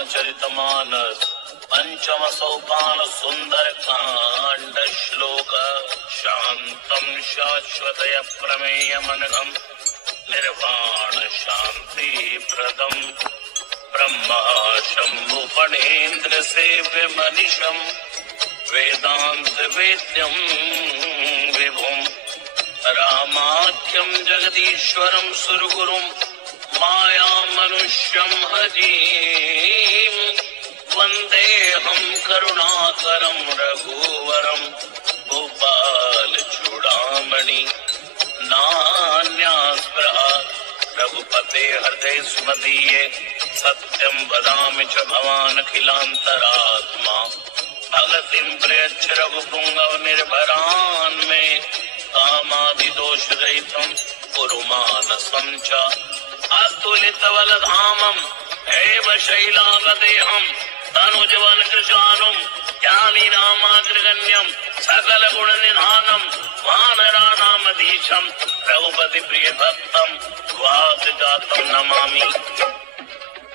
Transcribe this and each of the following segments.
रामचरितमानस पंचम सोपान सुंदर कांड श्लोक शांतम शाश्वतय प्रमेय मनगम निर्वाण शांति प्रदम ब्रह्मा शंभु फणेन्द्र सेव्य मनीषम वेदांत वेद्यम विभुम रामाख्यम जगदीश्वरम सुरगुरुम माया मनुष्यम हरिम वंदेहम करुणाकरम रघुवरम भूपाल चूड़ामणि नान्यास्पृहा रघुपते हृदय स्मदीये सत्यम वदामि च भवानखिलान्तरात्मा भगतिं प्रयच्छ रघुपुंगव निर्भरान् मे कामादिदोष रहितं कुरु मानसं च अतुलितबलधामं हेम शैलावदेहं तनुजवन कृशानुं ज्ञानिनामाग्रगण्यं सकल गुण निधानं वानराणामधीशं रघुपति प्रिय भक्तं वाग्जातं नमामि।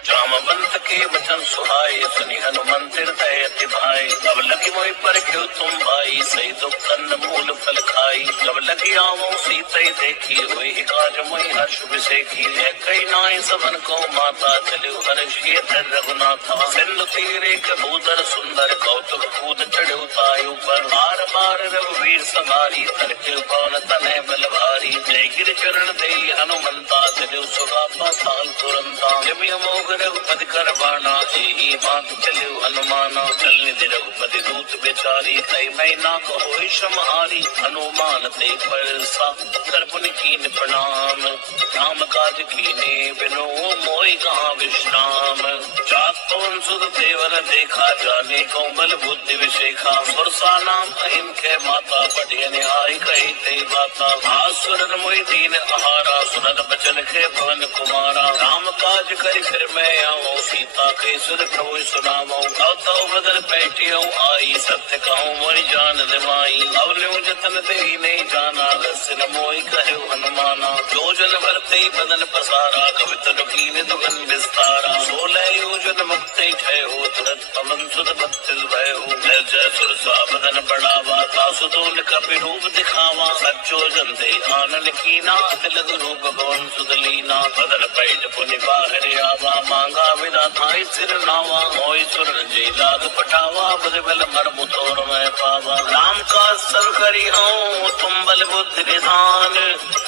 जामवंत के वचन सुहाए सुनि हनुमंत हृदय अति भाई अब लगी मोहि पर क्यों तुम भाई सही दुख कंद मूल फल खाई जब लगी आवो सीते देखी हुई काज मोहि हर्ष विषेखी है कई नाई सबन को माता चलियो हर्ष ये धर रघुनाथा सिंधु तीरे कबूतर सुंदर कौतुक कूद चढ़ो तायु पर बार बार रघुवीर समारी तरके पवन तनय बल भारी जय गिर चरण दे हनुमंता चलियो सुगा पाताल तुरंता जब मोग रघुपति कर बाणा ही बात चलियो हनुमाना चल निधि रघुपति दूत बेचारी तय मैना कहो समारी हनुमान ते परसा दर्पण कीन प्रणाम राम काज कीने बिनो मोहि कहाँ विश्राम जात पवन सुत देवर देखा जाने को बल बुद्धि विशेखा सुरसा नाम अहिम के माता पटिय निहाय कही ते बाता आसुर मोहि दीन आहारा सुनत बचन के भवन कुमारा राम काज करि फिर मैं आओ सीता के सुर प्रभु सुनावो तो बदल बैठियो आई सत्य कहूँ मोरी जान दिमाई अब ल्यों जतन दे नहीं जाना रसिन मोहि कहो हनुमाना जो जन भरते बदन पसारा कवित कीन दुगन विस्तारा 16 योजन मुक्त ठयो तुरंत पवन सुत बत्तिस भयो जय सुरसा बदन बढ़ावा तासुदोन कपि रूप दिखावा सच्चो जन दे आनन कीना तिलक रूप भवन सुत लीना बदन पैठ पुनि बाहर आवा मांगा विदा थाई सिर नावा मोहि सुर जी लाग पटावा बल बल मर मुतोर मैं पावा राम का सब करी हूँ तुम बल बुद्धि निधान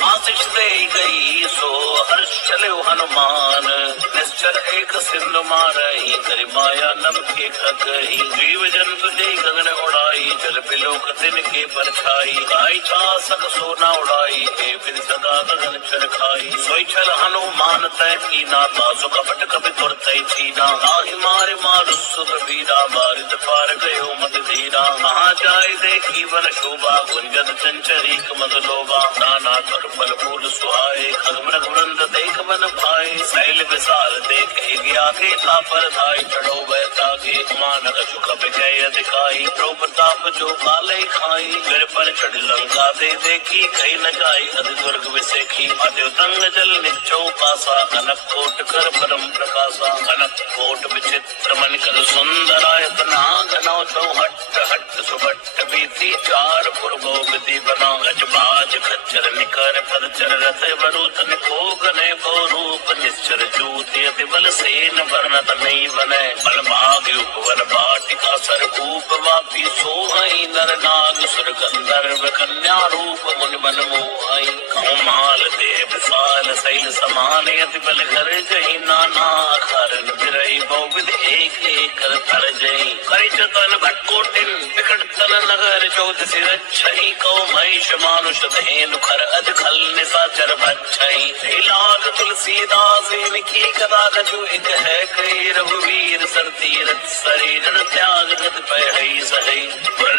आशीष दे गई सो हर्ष चले हनुमान निश्चर एक सिंधु मारई करि माया नभ के खगई जीव जंतु दे गगन उड़ाई जल पिलोक दिन के परछाई गाय छा सक सोना उड़ाई हे बिन सदा गगन चर खाई सोई चल हनुमान तय की नाता सो कपट कपि तुरतई छीना आहि मारे मारु सुर बीरा बारिद पार गयो मत धीरा कहाँ जाय देखी वन शोभा गुंजन चंचरीक मद लोभा नाना कर फल फूल सुहाए खगमृग वृंद देख वन भाए शैल विशाल देखे गया के तापर धाई चढ़ो बैतागे मानक सुख विजय दिखाई प्रो प्रताप जो काले खाई गिर पर चढ़ लंका दे देखी कहीं न जाई अति दुर्ग विसेखी अत्युतंग जल निचो कासा कनक कोट कर परम प्रकाशा कनक कोट विचित्र मन कर सुंदरायतना गनौ चौहट हट सुभट बीती चार पुरगो विधि बना गजबाज खच्चर निकर पदचर रथ वरुतन को गने को रूप निश्चर जूति अति बल सेन वर्णत नहीं बने बल भाग उपवन बाटिका सरकूप वापी सोहई नर नाग सुर गंधर्व कन्या रूप मुनि मन मोहई कौमाल देव विशाल शैल समान अति बल कर जई नाना खरन बिरई बहुविध एक एक कर जई करि चतन भटकोटिन विकट तन नगर चौदसी रक्षई कौ महिष मानुष धेनु खर अज खल निशाचर भक्षई लाग तुलसीदास इनकी कदा कछु एक है कई रघुवीर सर तीरथ शरीर त्याग गत पहई सही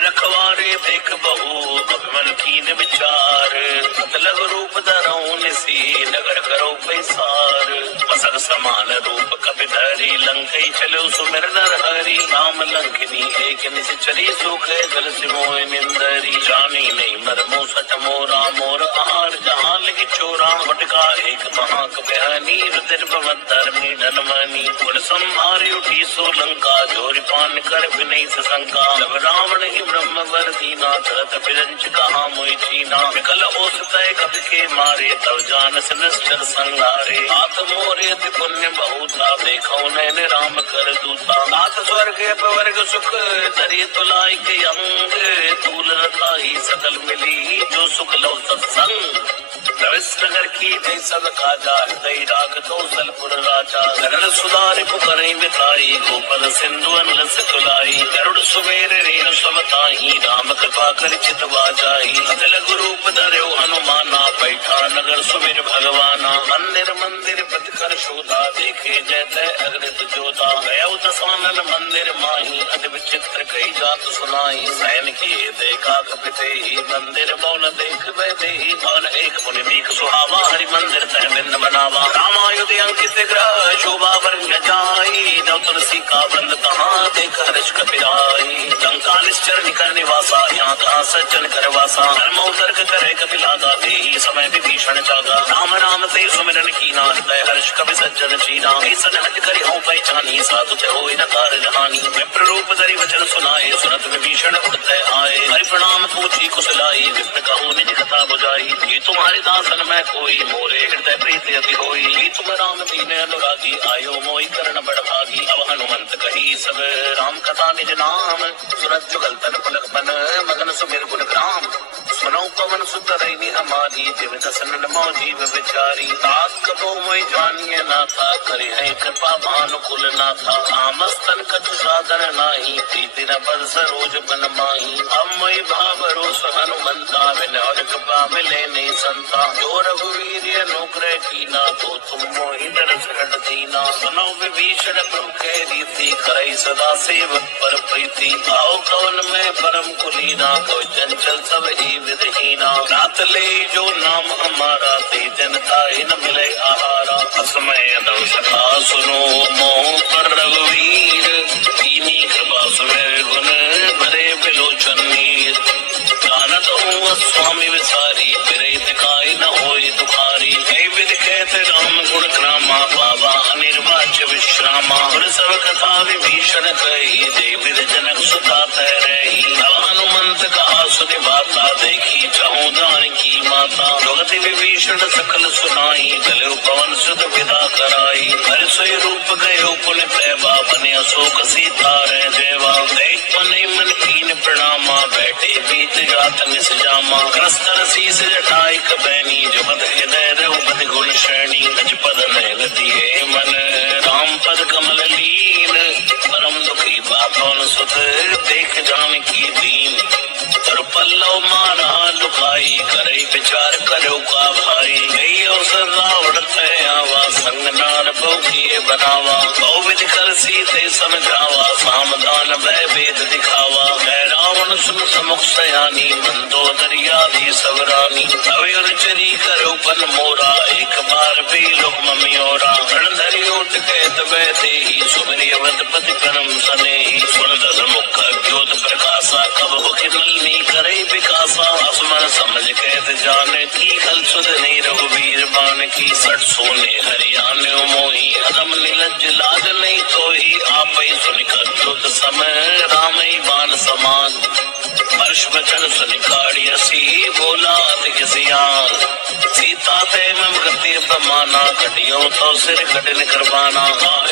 रखवारे देख बहु मन कीन विचार मतलब रूप धरो निसी नगर करो पैसार मसक समान रूप कपि धरी लंकई चलो सुमिर नर हरि राम लंकिनी एक निस चली सुख जल सिमोय निंदरी जानी नहीं मर मो सच मोरा मोर आहार जहां की चोरा गुटका एक महाक बहनी रुद्र भवन धर्मी धनवानी गुण संहारी उठी सोलंका जोरी पान कर विनय शंका जब रावण ही ब्रह्म वर दीना चलत बिरंज कहा मोई चीना विकल ओस तय कपि के मारे तब जान निष्ठर संहारे आत मोरे अति पुण्य बहुता देखो नैन राम कर दूता नाथ स्वर्ग अपवर्ग सुख तरी तुलाई के अंग तूल रताई सकल मिली जो सुख लो सत्संग प्रविष्ट नगर की जय सब काजा हृदय राग कौशलपुर राजा गरुड़ सुधारि पुकरई बिताई गोपल सिंधु अनलस तुलाई गरुड़ सुमेर रेणु समताई राम कृपा कर चित बाजाई अतल गुरूप धर्यो हनुमाना बैठा नगर सुमिर भगवाना मंदिर मंदिर प्रतिकर शोधा देखे जय तय अग्नित जोधा गया दसानन मंदिर माही अति विचित्र कई जात सुनाई सैन की देखा कपिते मंदिर मौन देख बैठे और एक मुनि दीख सुहावा हरि मंदिर तय बिंद बनावा रामायुध अंकित ग्रह शोभा वर्ण्य जाई जब तुलसी का वृंद कहाँ देख हर्ष कपिराई लंका निश्चर निकर निवासा यहाँ कहाँ सज्जन करवासा धर्म तर्क करे कपिला गाते ही समय विभीषण जागा राम राम से सुमिरन कीना हृदय हर्ष कपि सज्जन चीना ऐसन हट करी हो पहचानी साधु ते होई न कार जहानी विप्र रूप धरि वचन सुनाए सुनत विभीषण उठते आए हरि प्रणाम पूछी कुशलाई विप्र कहूँ निज कथा बुझाई ये तुम्हारे दासन में कोई मोरे हृदय प्रीति अति होई ये तुम राम दीन अनुरागी आयो मोई करण बड़ भागी अब हनुमंत कही सब राम कथा निज नाम सुनत जुगल तन पुलक मन मगन सुमिर गुण ग्राम सुनो पवन सुत रैनी हमारी दिव दसन मौजीव विचारी तात कबो मोई जानिए नाथा करे है कृपा भानुकुल नाथा आमस्तन कछु साधन नाही प्रीति न बद सरोज बन माही हम मोई भावरो हनुमंता बिन और कृपा मिले नहीं संता जो रघुवीर अनुग्रह कीना तो तुम मोहि दरस हट दीना सुनो विभीषण प्रमुखे रीति करई सदा सेवक पर प्रीति आओ कवन में परम कुलीना कोई चंचल सब ही विधहीना रात ले जो नाम हमारा ते जनता ही न मिले आहारा असमय दम सखा सुनो मोह पर रघुवीर कीनी कृपा सुमेर गुण भरे बिलोचन नीर जानत हूँ स्वामी विसारी फिरे दिखाई न होई दुखारी हे विधि कहते राम गुण ग्रामा बाबा अनिर्वाच्य विश्रामा गुण सब कथा विभीषण कही देवी जनक सुता तय रही अब हनुमंत कहा सुनि बाता देखी चाहूं दान की माता भगति विभीषण सकल सुनाई गले पवन सुत विदा कराई हरि सोई रूप गयो पुन पैबा बने अशोक सीता रह देवा देख पने मन कीन प्रणामा बैठे बीत जात निस जामा क्रस्तर शीस जटाई कबैनी जपद हृदय रघुपति गुण श्रेणी नज पद नयनति हे मन राम पद कमल लीन परम दुखी बापन सुत देख जान की दीन तर पल्लव मारा लुकाई करे विचार करो का भाई गई अवसर रावण तय आवा संग नार बहु बनावा बहुविध कर सीते समझावा सामदान भय वेद दिखावा मैं रावण सुन समुख सयानी मंदोदरिया दी सबरानी अवयर चरी करो पन मोरा एक बार भी लुक ममियोरा रणधरी उठ के तबे दे सुमरी अवधपति परम सने सुन दस मुख ज्योत प्रकाशा कब खिलनी करे विकासा असमन समझ कहत जाने की कल सुध नहीं रघुवीर बाण की सट सोने हरियाणे मोही अदम नीलज लाज नहीं तो ही आप ही सुनिकर युद्ध समय राम ही बाण समान वर्ष वचन सुनिकाड़ी असी बोला अधिक सियान सीता ते मम गति प्रमाना कटियो तो सिर कटिन करवाना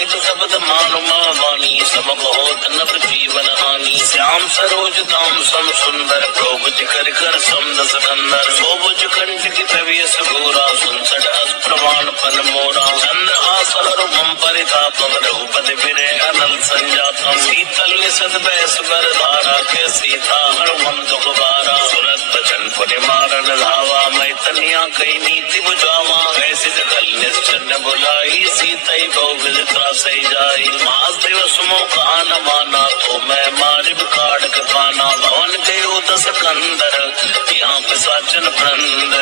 एक शब्द मानु वाणी समग होत नभ जीवन हानि श्याम सरोज दाम सम सुंदर प्रोभुज कर कर समदस नंदर सोभुज कंठ की तविय सगोरा सुनसठ अस प्रमाण पन मोरा चंद्र आसर मम परितापम रघुपति फिरे अनल संजातम शीतल निसद बैस बर धारा के सीता हनुमम दुख बारा सुरत बचन पुनि मारन धावा मैं तनिया कई नीति बुझावा ऐसे जगल निश्चन बुलाई सीतई बहुविध त्रासई जाई मास दिवस मौका न माना तो मैं मारिब काढ़ पाना भवन गयो दस कंदर यहाँ पिशाचन प्रंद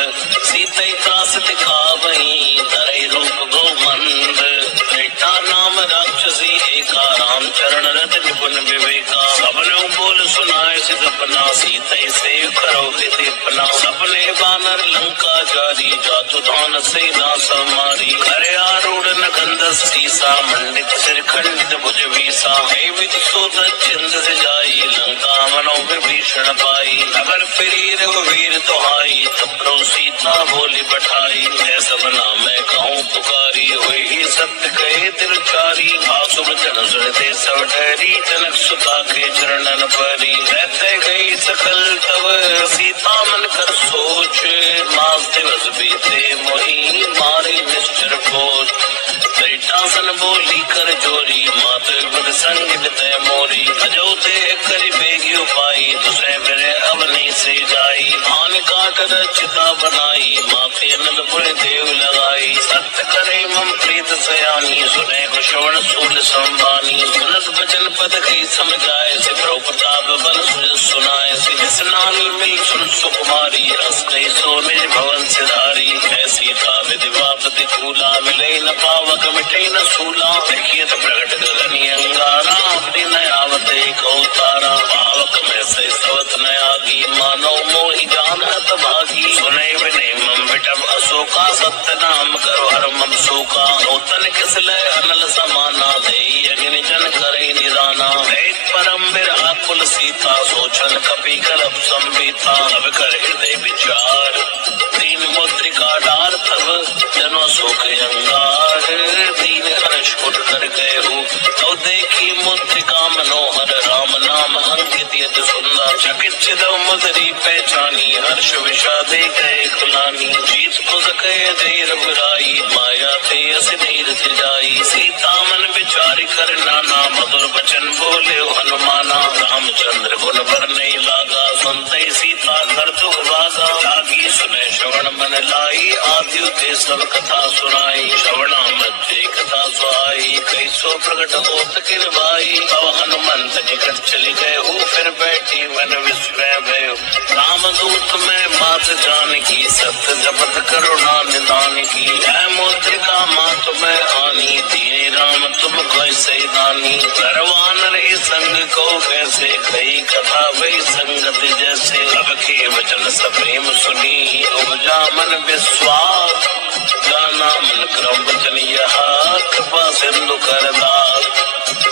सीतई त्रास दिखावई तरई रूप गोमंद बेटा नाम राक्षसी एका राम चरण रत निपुण विवेका सबने बोल सुनाए जपना, सीते से करो विदेपना। सपने बानर लंका जारी, जातु दान से नास मारी। करे आरूढ़ नगंध सीसा, मंडित सिर खंडित भुज वीसा। हे विधि सोत चिंद से जाई, लंका मनो विभीषण पाई। अगर फिरी रघुवीर दुहाई, तब सीता बोली पठाई। है सबना मैं कहूँ पुकारी, हुई ही सत्य कहे तिरचारी। आसुर जन सुनते सब ठहरी, जनक सुता के चरणन परी। रहते गई सकल तब सीता मन कर सोच, मास दिवस बीते मोही मारी निश्चर खोज। सन बोली कर जोरी, मात बुध संग बितय मोरी। अजो ते करी बेगी उपाई, दूसरे फिरे अब नहीं से जाई। आन काट रचिता बनाई, माथे नलपुर देव लगाई। सत्य करे मम प्रीत सयानी, सुने को श्रवण सूल संबानी। सुनत बचन पद कही समझाए, से प्रभु प्रताप बल सुनाए। से जिस नानी मिल सुन सुकुमारी, रस कही सो निज भवन सिधारी। ऐसी था विधि वापति कूला, मिले न पावक मिटे न सूला। देखिए तो प्रगट गगनी अंगारा, अपनी नयावते कौतारा। पावक में से सवत नयागी, मानो मोहि जान भागी। सुने विने मम विटप अशोका, सत्य नाम करो हर मम शोका। नूतन किस लय अनल समाना, देई अग्नि जन करे निदाना। एक परम बिरहा कुल सीता, सोचन कपि कलप संबीता। अब कर हृदय विचार, दीन मुद्रिका डार। तब जनो शोक अंगार, दीन हर्ष कुट कर गए हो। तो देखी मुद्रिका मनोहर, राम नाम अंकित यत सुंदर। चकित चिदव मधुरी पहचानी, हर्ष विषादे गए खुलानी। जीत को सके जय रघुराई, माया थे अस धीरज जाई। सीता मन विचार कर नाना, मधुर वचन बोले हनुमाना। रामचंद्र गुण पर नहीं लागा, सुनते सीता घर दुख भागा। लागी सुने श्रवण मन लाई, आदि ते सब कथा सुनाई। श्रवणा मध्य कथा सुहाई, कैसो प्रकट होत किर भाई। अब हनुमंत निकट चली गए हो, फिर बैठी मन विस्मय भय। रामदूत में बात जान की, सत्य जपत करुणा निदान की। है मुद्रिका मात में आनी, दीने राम तुम कैसे दानी। करवान रहे संग को कैसे, कई कथा वही संगत जैसे। अब के वचन सप्रेम सुनी, उपजा मन विश्वास। जाना मन क्रम वचन यहा, कृपा सिंधु कर दास।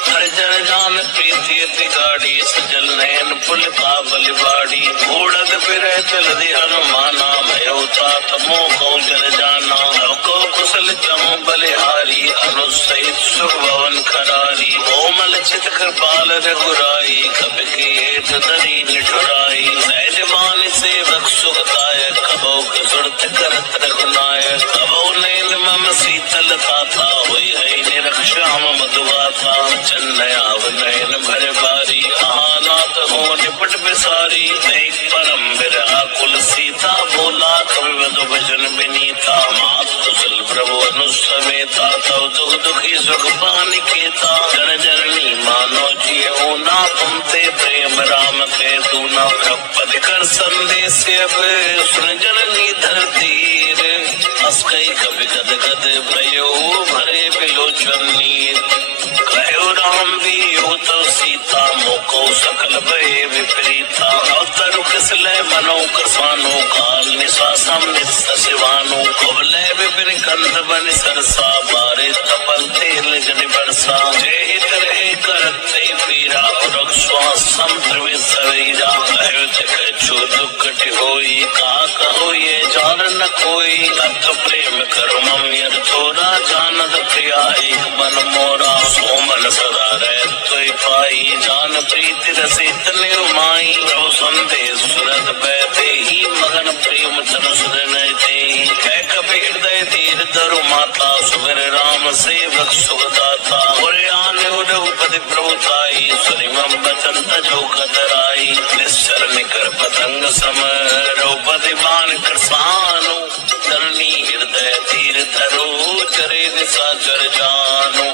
हर जन जान प्रीति अति गाड़ी, सजल नयन पुल पावल बाड़ी। घोड़द फिरे चल दि हनुमाना, भयो तात मोह कौ जन जाना। को कुशल चमु बलिहारी, अनुसहित सुख भवन खरारी। कोमल चित कृपाल रघुराई, कपि की हेत धरी निठुराई। सहज मान सेवक सुखदायक, कबो सुरत करत रघुनायक। कबो नैन मम शीतल था, हुई है निरक्षाम मधुवाता। चन्नयाव नयन भर बारी, आनात हो निपट बिसारी। देख परम बिरहा कुल सीता, बोला कवि मधु भजन विनीता। मात कुशल प्रभु अनुसमेता, तव दुख दुखी सुख पानि केता। जन जननी मानो जियो ना, तुम ते प्रेम राम के दूना। पद कर संदेश अब सुन जननी धरतीर। हस कई कवि गद गद भयो, भरे बिलोचन नीर। कहो राम भी हो तो सीता, मोको सकल भय विपरीता। अवतर किसले मनो कसानो, काल निशासम निशिवानो। कोबले विपिन कंध बन सरसा, बारे तपल तेल जनि बरसा। जय हित रहे करते पीरा, उरग श्वास समुद्र सवेरा। कछु दुख होई, का कहो ये जान न कोई। तत्व प्रेम करो मम यर थोरा, जानद प्रिया एक मन मोरा। सोमन सदा रह तुई पाई, जान प्रीति रसित निर्माई। प्रभु संदेश सुरत बैठे ही, मगन प्रेम तन सुरन थे। कह कपि हृदय धीर धरु माता, सुमिर राम सेवक सुखदाता। और आने रघुपति प्रभुताई, सुनि मम बचन तजो कतराई। निश्चर निकर पतंग सम, रघुपति बान कृसानु। धरनी हृदय धीर धरो, चरे निशाचर जानो।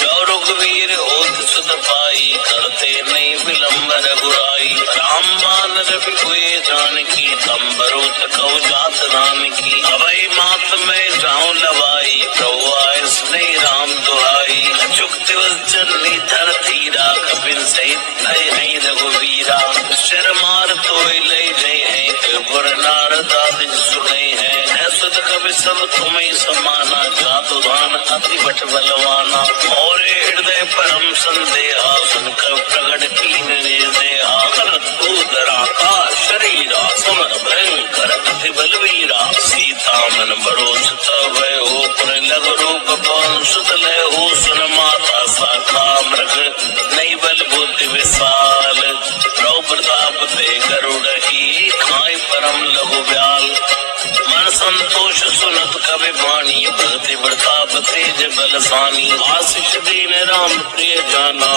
जो रघुवीर होत सुत पाई, करते नहीं विलंब रघुराई। राम बान रवि हुए जानकी, तंबरो तकौ जात राम की। अभय मात में जाऊं लवाई, प्रभु आय स्नेह राम दुहाई। अचुक दिवस जननी धर धीरा, कपिन सहित नय नहीं रघुवीरा। शर तुम्हें समाना, जादू दान अति बट बलवाना। और हृदय परम संदेहा, सुनकर प्रगट कीन निर्देहा। दूधराका शरीरा, समर भयंकर अति बलवीरा। सीता मन भरोस भय हो, पुर लग रूप पवन सुत लय हो। सुन माता शाखा मृग, नहीं बल बुद्धि विशाल। प्रभु प्रताप ते गरुड़ही, खाए परम लघु ब्याल। मन संतोष सुनत कवि वाणी, भक्ति प्रताप तेज बलसानी। आशीष दीन राम प्रिय जाना,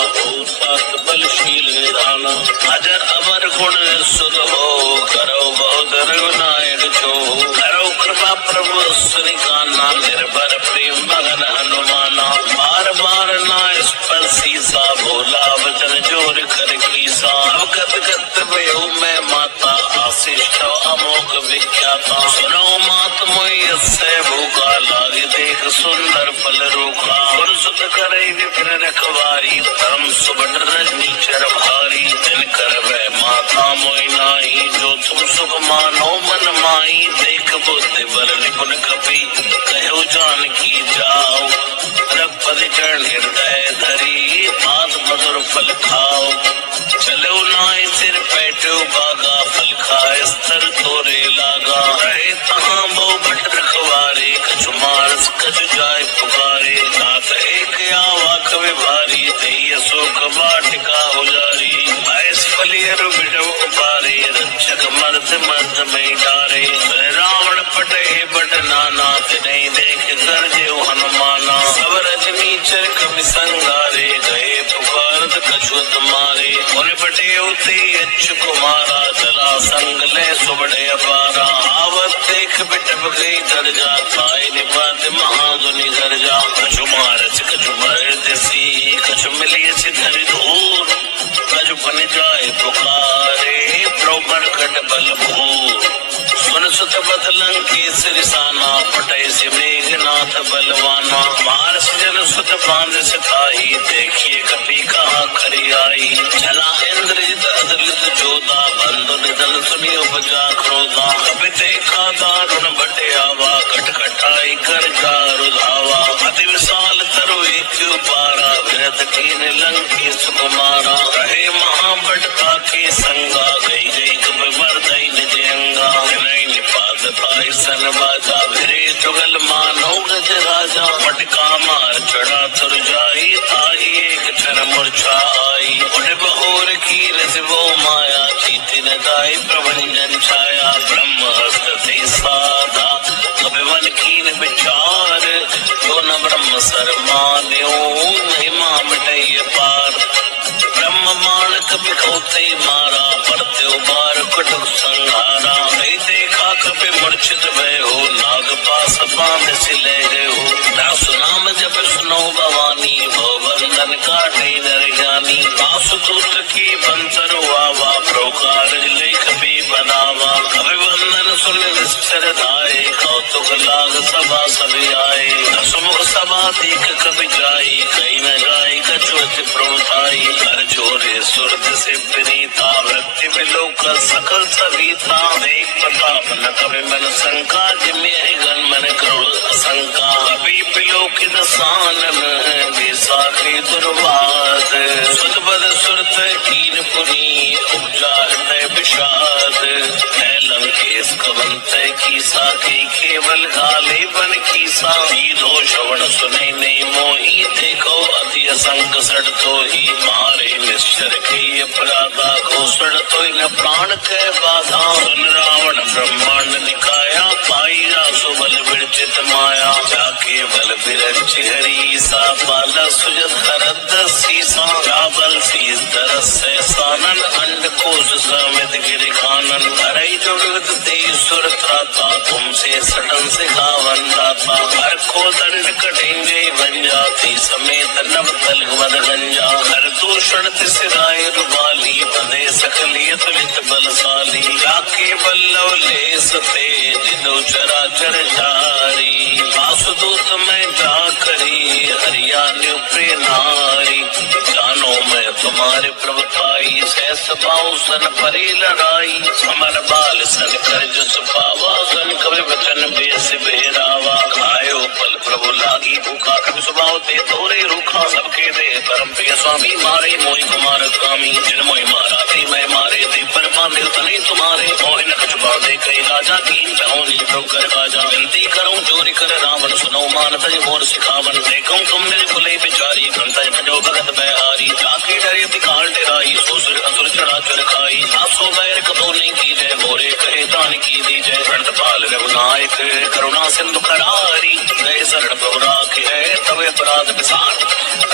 तात बलशील निधाना। अजर अमर गुण सुध हो, करो बहुत रघुनायक छो। करो कृपा प्रभु सुनिकाना, निर्भर प्रेम मगन हनुमाना। बार बार नाय स्पर्शीसा, भोला वचन जोर कर कीसा। अब गत गत भयो मैं माता, आशीष अमोघ विख्याता। सुनो मात मोहि से भूखा, लागे देख सुंदर फल रूखा। सुत करे विपिन रखवारी, धर्म सुबह रजनी चर भारी। दिन कर वह माता मोहि नाही, जो तुम सुख मानो मन माही। देख बुद्धि बल निपुण कपि, कहो जानकी जाओ। रघुपति चरण हृदय धरी, बात मधुर फल खाओ। चलो नाय सिर पैठो बागा, फल खाए स्तर तोरे लागा। रहे तहाँ बहु भट रखवारे, कछु मारस कछु जाय पुकारे। नाथ एक आवा कवि भारी, दई अशोक वाटिका उजारी। ऐस फलियर बिडव उबारे, रक्षक मर्द मर्द में डारे। रावण पटे बट नाना, तिन्हीं देख कर जेऊ हनुमाना। सब रजनी चर कवि संगारे, गए पुकारत कछुत मारे। उन पटे उते अच्छ कुमारा, चला संग ले सुबड़े अपारा। आवत देख बिटप गई दर्जा, पाए निपात महागुनि गर्जा। कछु मारस कछु मरदेसी, कछु मिलिए सिधर धूर। कछु बन जाए पुकारे, प्रभु कट बल भूर। सुन सुत बत लंकेश रिसाना, पटे से मेघनाथ बलवाना। मारस जन सुत बांध सिपाही, देखिए कपि कहाँ खरी आई। चला इंद्रजित अदलित जोधा, बंधु निधन सुनी उपजा क्रोधा। कपि देखा दारुण बटे आवा, कटकटाई कर जारु धावा। अति विशाल तरु एक पारा, विरत कीन लंकेश कुमारा। रहे महाबटता के संगा, गई गई कपि मर्दई निज अंगा। निपात पाई सन बाजा, भिरे जुगल मानो गज राजा। पटका मार चढ़ा तुर जाई, ताही एक क्षण मूर्छा आई। उठ बहोर की रस वो माया, चीति न गाय प्रभंजन छाया। ब्रह्म हस्त से साधा, कभी मन कीन विचार। जो न ब्रह्म सर मान्यो, महिमा मिटई पार। ब्रह्म माण कभी खोते मारा, पड़ते उबार कुटुक संहारा। देखा कभी मूर्छित भय हो, नाग पास बांध से ले गए हो। दास नाम जब सुनो भवानी, भव बंधन काटे नर ज्ञानी। वासुदूत की बंतर आवा, प्रोकार ले कभी बनावा। अभिवंदन सुन निश्चर धाये, कौतुक लाग सभा सभी आए। सुमुख सभा देख कभी जाई, कहीं न गाय कछुअत प्रभुताई। हर जोरे सुरत से विनीता, वृत्ति में लोक सकल सभी था। देख प्रताप न कभी मन शंका, जिम्मे गण मन करुण असंका। कभी विलोकित सानन, विसाखी दुर्वाद। सुत बद सुरत कीन पुनी, उपजा हृदय विषाद। लंकेश कवंत की साखी, केवल गाले बन की सा। दो श्रवण सुने नहीं मोही, देखो अति असंक सड़ तो ही। मारे निश्चर के अपराधा को, सड़ तो न प्राण के बाधा। सुन रावण ब्रह्मांड निकाया, पाई जासु बल विरचित माया। जाके बल विरच हरी सा, पाला सुजत हरद सीसा। रावल शीस दरस से सानन, अंड कोश समित गिरि खानन। हरई जुड़त तेज सुर त्राता, तुमसे सटन से गावन दाता। हर को दंड कटेंगे बन जाती, समेत नव तल वद गंजा। हर दूषण तिसराय रुबाली, बंधे सकलिय तुलित बलशाली। जाके बल्लव ले सते, जिदो चराचर जारी। वासुदूत में जा करी, हरियाण्य प्रिय नारी। जानो मैं तुम हमारे प्रभु पाई सहस पाओ सन परे लड़ाई हमारा बाल सन कर जस पावा सन कवि वचन बेस बेरावा खायो फल प्रभु लागी भूखा कवि स्वभाव ते तोरे रूखा सबके दे परम प्रिय स्वामी मारे मोहि कुमार कामी जिन मोहि मारा थे मैं मारे थे पर बांधे तने तुम्हारे मोहि न कछु बांधे कई राजा कीन चाहो नी प्रभु कर बाजा विनती करूं चोरी कर रावण सुनो मान तज मोर सिखावन देखूं तुम मेरे कुले बिचारी घंटा भजो भगत बहारी जाके डरे विकाल डराई ससुर असुर चढ़ा चढ़ खाई आसो बैर कबो नहीं की जय मोरे कहे दान की दी जय ग्रंथ पाल रघुनायक करुणा सिंधु खरारी गए शरण प्रभु राख है तब अपराध विसार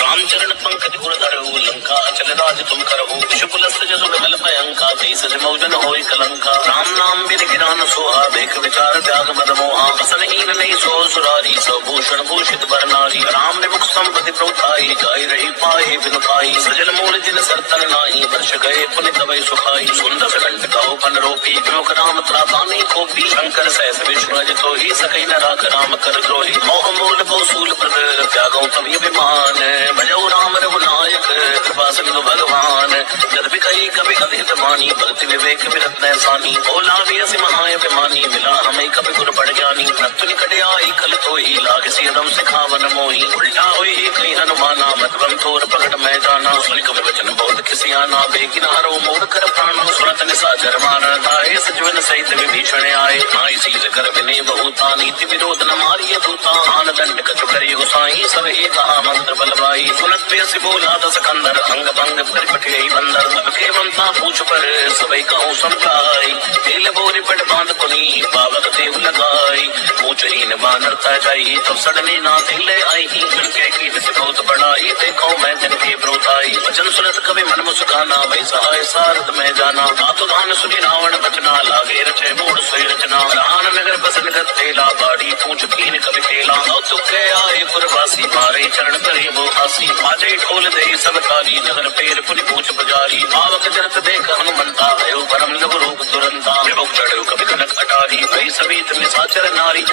रामचरण पंकज गुरधर लंका चल राज तुम करो विषुपुलस्त जसु विमल भयंका तेईस मौजन होई कलंका राम नाम बिन गिरान सोहा देख विचार त्याग मद मोहा बसन हीन नहीं सो सुरारी सब भूषण भूषित बर नारी राम ने मुख संपत्ति प्रभुताई गाय रही पाए बिनु खाई सजल मूल जिन सरतन नाई वर्ष गए पुनि तबै सुखाई सुंदर कंठ कहो पन रोपी प्रमुख राम त्रातानी कोपी शंकर सहस विष्णु अजितो ही सकई न राख राम कर द्रोही मोह मूल बहुसूल प्रद त्यागो तभी विमान भजो राम रघुनायक कृपा सिंधु भगवान जद कई कभी अधिक वाणी भक्ति विवेक विरत्न सानी बोला भी असि महाय अभिमानी मिला हमें कभी गुर पड़ जानी रत्तु निकट आई कल थोई लाग सियदम सिखावन मोही उल्टा हुई कहीं हनुमाना मतबम थोर प्रकट मैं जाना सुन कवि वचन बहुत किसियाना बेकिनारो मोड़ कर प्राण सुनत निशाचर मान आए सजवन सहित विभीषण आए आई सीज कर विनय बहुता नीति विरोध न मारिय दूता आन दंड कछु करी गुसाई सब एक मंत्र बलवाई सुनत प्रियसि बोला दस कंदर अंग भंग कर पठे बंदर सबके बनता पूछ पर सबई कहूँ समझाई तेल बोरी पट बांध पुनी पावक देव लगाई पूछ हीन बानरता जाई तब सडने ना तिले आई जिनके की बहुत बड़ाई देखो मैं जिनके ब्रोताई वचन सुनत कवि मन मुस्काना वही सहाय सारद में जाना बातु गान सुनी रावण बचना लागे रचे मोड़ सोई रचना रान नगर बसन गतेला बाड़ी पूछ कीन कवि केला तुके आए पुरवासी मारे चरण करे वो हासी बाजे ढोल दे सब ताली नगर पेर पुनि पूछ पुजारी पावक जरत देख हनुमंता भयो परम लघु रूप तुरंता विमुख चढ़ो कवि कनक अटारी भई समेत निशाचर नारी